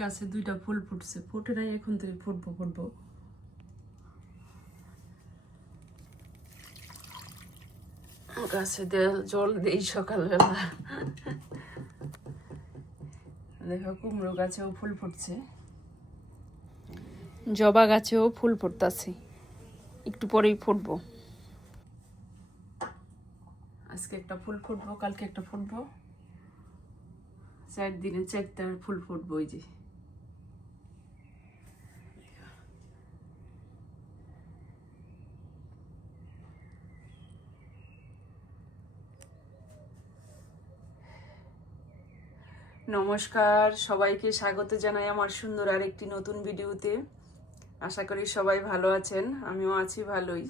গাছে দুইটা ফুল ফুটছে, ফুটে নাই এখন, তো ফুটবো। গাছে জল দিই সকালবেলা। দেখো কুমড়ো গাছেও ফুল ফুটছে, জবা গাছেও ফুল ফুটতাছে, একটু পরেই ফুটবো। আজকে একটা ফুল ফুটবো, কালকে একটা ফুটবো, 4 দিনে 4টা ফুল ফুটবো। ওই যে নমস্কার, সবাইকে স্বাগত জানাই আমার সুন্দর আর একটি নতুন ভিডিওতে। আশা করি সবাই ভালো আছেন, আমিও আছি ভালোই।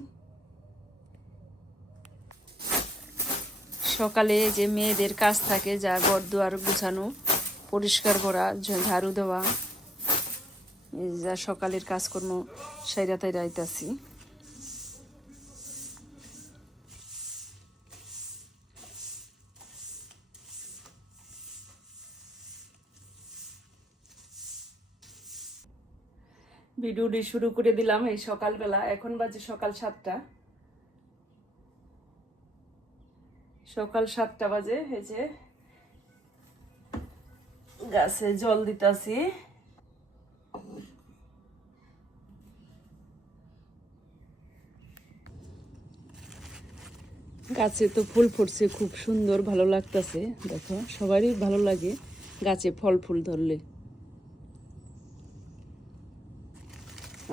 সকালে যে মেয়েদের কাজ থাকে, যা ঘর দুয়ার গুছানো, পরিষ্কার করা, ঝাড়ু দেওয়া, যা সকালের কাজকর্ম সাইরা তাইরা আইতাছি। ভিডিওটি শুরু করে দিলাম এই সকালবেলা। এখন বাজে সকাল 7টা, সকাল 7টা বাজে। এই যে গাছে জল দিতাছি। গাছে তো ফুল ফুটছে, খুব সুন্দর, ভালো লাগতেছে। দেখো সবারই ভালো লাগে গাছে ফল ফুল ধরলে,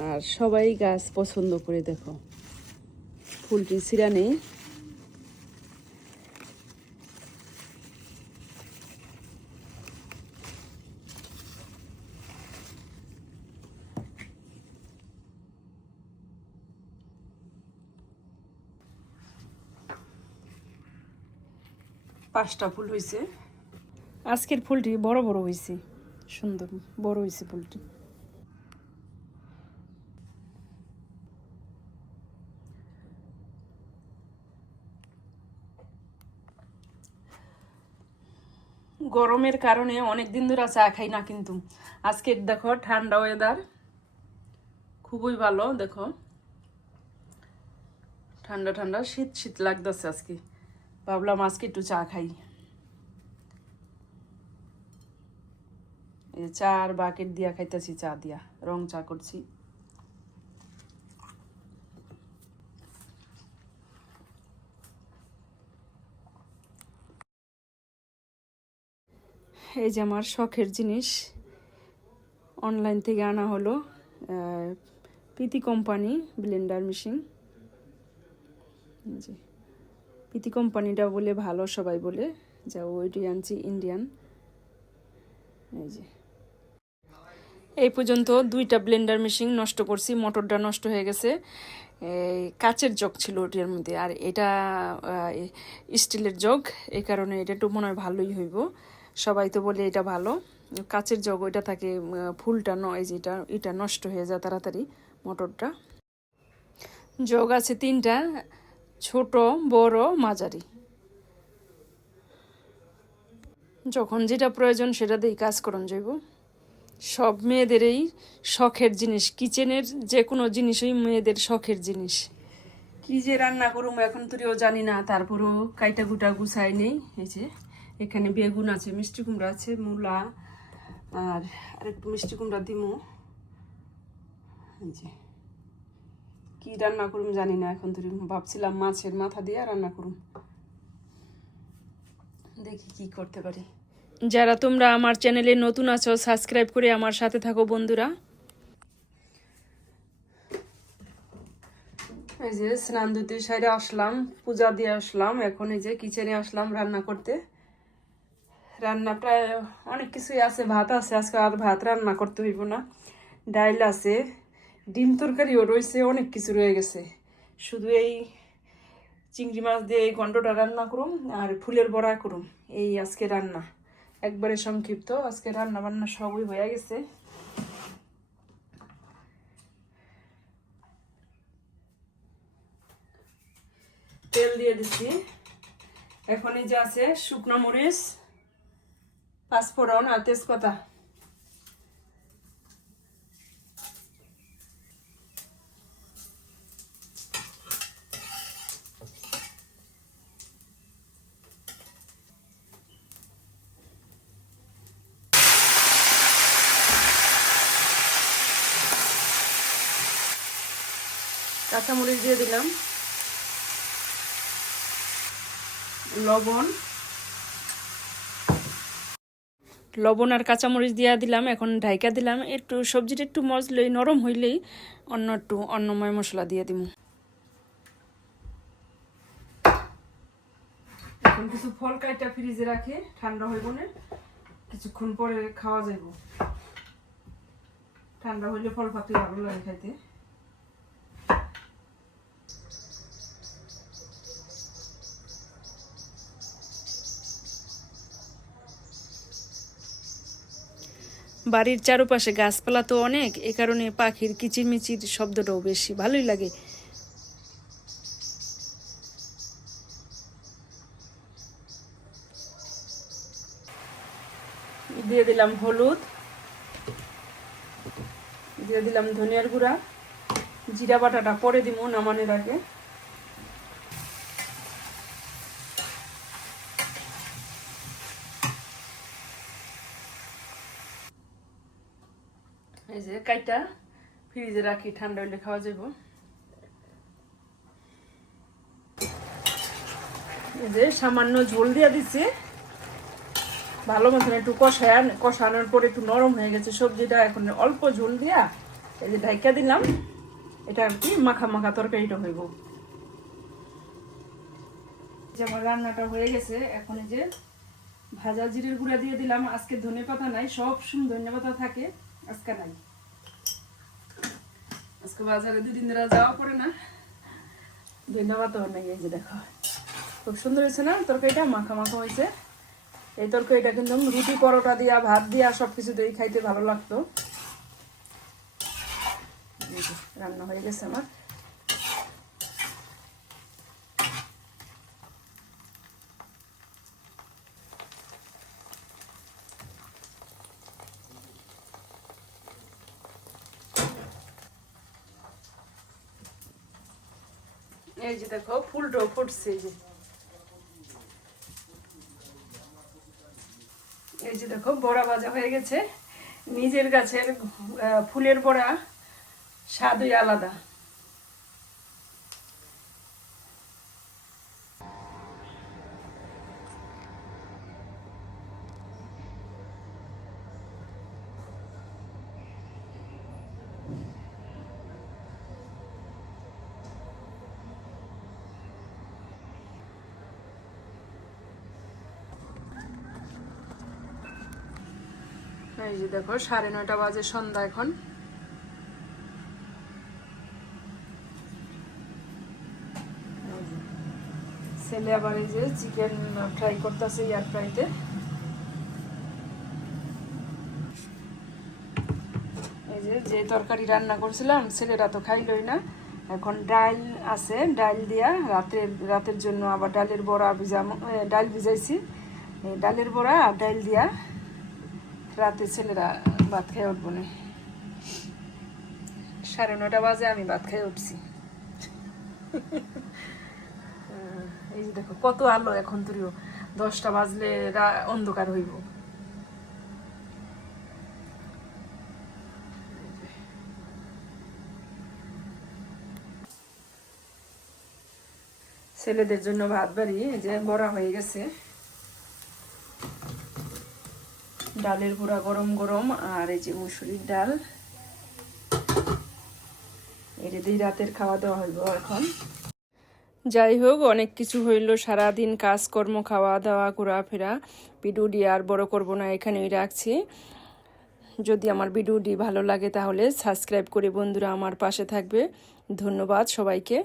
আর সবাই গাছ পছন্দ করে। দেখো ফুলটি ছিঁড়া নেই, পাঁচটা ফুল হয়েছে। আজকের ফুলটি বড় বড় হয়েছে, সুন্দর বড় হয়েছে ফুলটি। গরমের কারণে অনেক দিন ধরে চা খাই না, কিন্তু আজকে দেখো ঠান্ডা ওয়েদার, খুবই ভালো। দেখো ঠান্ডা ঠান্ডা, শীত শীত লাগতেছে আজকে। ভাবলাম আজকে একটু চা খাই। এই চা আর বাকেট দিয়া খাইতেছি, চা দিয়া রং চা করছি। এই যে আমার শখের জিনিস, অনলাইন থেকে আনা হলো, পিতি কোম্পানি ব্লেন্ডার মেশিন। জি, পিতি কোম্পানিটা বলে ভালো, সবাই বলে, যা ওইটি আনছি ইন্ডিয়ান। এই যে এই পর্যন্ত 2টা ব্লেন্ডার মেশিন নষ্ট করছি, মোটরটা নষ্ট হয়ে গেছে। এই কাচের জগ ছিল ওটির মধ্যে, আর এটা স্টিলের জগ, এই কারণে এটা একটু মনে হয় ভালোই হইব। সবাই তো বলে এটা ভালো, কাচের জগ ওইটা থাকে, ফুলটা নয় যে এটা নষ্ট হয়ে যায় তাড়াতাড়ি মোটরটা। জগ আছে 3টা, ছোট, বড়, মাঝারি। যখন যেটা প্রয়োজন সেটা দিয়েই কাজ করন যাইব। সব মেয়েদেরই শখের জিনিস, কিচেনের যে কোনো জিনিসই মেয়েদের শখের জিনিস। কি যে রান্না করুম এখন তুইও জানি না, তারপরও কাইটা গুটা গুছাই নেই। এই যে এখানে বেগুন আছে, মিষ্টি কুমড়া আছে, মূলা, আর আরেকটু মিষ্টি কুমড়া দিমু। এই যে কি রান্না করুম জানি না এখন, তুই ভাবছিলাম মাছের মাথা দিয়ে রান্না করুম, দেখি কি করতে পারি। যারা তোমরা আমার চ্যানেলে নতুন আছো, সাবস্ক্রাইব করে আমার সাথে থাকো বন্ধুরা। এই যে স্নান ধুতে সাইরে আসলাম, পূজা দিয়ে আসলাম, এখন এই যে কিচেনে আসলাম রান্না করতে। রান্না প্রায় অনেক কিছুই আছে, ভাত আছে, আজকে আর ভাত রান্না করতে হইব না। ডাইল আছে, ডিম তরকারিও রয়েছে, অনেক কিছু রয়ে গেছে। শুধু এই চিংড়ি মাছ দিয়ে এই ঘন্টটা রান্না করুম, আর ফুলের বড়া করুম, এই আজকে রান্না। একবারে সংক্ষিপ্ত, আজকে রান্না বান্না সবই হয়ে গেছে। তেল দিয়ে দিচ্ছি। এখন এই যে আছে শুকনো মরিচ, পাঁচফোড়ন আর তেজপাতা, কাঁচামরিচ দিয়ে দিলাম, লবণ আর কাঁচামরিচ দিয়ে দিলাম। এখন ঢাইকা দিলাম, একটু সবজিটা একটু মজলেই নরম হইলেই অন্নময় মশলা দিয়ে দিব। এখন কিছু ফল কাইটা ফ্রিজে রাখে, ঠান্ডা হইব না, কিছুক্ষণ পরে খাওয়া যাইব। ঠান্ডা হইলে ফল পাকলে ভালো লাগে খাইতে। বাড়ির চারপাশে গাছপালা তো অনেক, এ কারণে পাখির কিচিরমিচির শব্দটাও বেশি ভালোই লাগে। দিয়ে দিলাম হলুদ, দিয়ে দিলাম ধনিয়ার গুঁড়া, জিরা বাটাটা পরে দিব নামানোর আগে। এই যে কাইটা ফ্রিজে রাখি, ঠান্ডা হইলে খাওয়া যাব। এই যে সামান্য ঝোল দিয়া দিচ্ছি, ভালো মতন একটু কষানোর পরে একটু নরম হয়ে গেছে সবজিটা। এখন অল্প ঝোল দিয়া এই যে ঢাইকা দিলাম, এটা আর কি মাখা মাখা তরকারিটা হইব। যে আমার রান্নাটা হয়ে গেছে, এখন এই যে ভাজা জিরের গুঁড়া দিয়ে দিলাম। আজকে ধনেপাতা নাই, সব সময় ধনেপাতা থাকে, আজকে নাই। আজকে বাজারে 2 দিন ধরে যাওয়া পড়ে না, ধনেপাতাও নাই। এই যে দেখো খুব সুন্দর হয়েছে না তরকারিটা, মাখা মাখা হয়েছে। এই তরকারিটা কিন্তু রুটি পরোটা দিয়া ভাত দিয়া সবকিছু দিয়ে খাইতে ভালো লাগতো। রান্না হয়ে গেছে আমার। এই যে দেখো ফুলটাও ফুটছে। এই যে দেখো বড়া ভাজা হয়ে গেছে। নিজের গাছের ফুলের বড়া স্বাদই আলাদা। এই যে দেখো 9:30 বাজে, সন্ধ্যা এখন। ছেলে আবার এই যে চিকেন ফ্রাই করতেছে এয়ার ফ্রাইতে। এই যে তরকারি রান্না করছিলাম ছেলেরা তো খাইলই না। এখন ডাল আছে, ডাল দিয়া রাতের জন্য আবার ডালের বড়া ডাল ভিজাইছি। এই ডালের বড়া আর ডাল দিয়া রাতে ছেলেরা ভাত খেয়ে উঠবো না। 9:30 বাজে আমি ভাত খেয়ে উঠছি। এই যে দেখো কত আলো এখন, তুইও 10টা বাজলে অন্ধকার হইব। ছেলেদের জন্য ভাত বাড়ি যে বড়া হয়ে গেছে, ডালের গুঁড়া গরম গরম, আর এই যে মুসুরির ডাল, এটা দিয়ে রাতের খাওয়া দাওয়া হইব এখন। যাই হোক, অনেক কিছু হইল, সারাদিন কাজকর্ম, খাওয়া দাওয়া, ঘোরাফেরা। ভিডিওটি আর বড় করব না, এখানেই রাখছি। যদি আমার ভিডিওটি ভালো লাগে তাহলে সাবস্ক্রাইব করে বন্ধুরা আমার পাশে থাকবে। ধন্যবাদ সবাইকে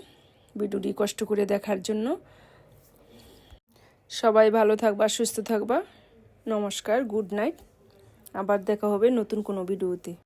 ভিডিওটি কষ্ট করে দেখার জন্য। সবাই ভালো থাকবা, সুস্থ থাকবা। নমস্কার, গুড নাইট। আবার দেখা হবে নতুন কোনো ভিডিওতে।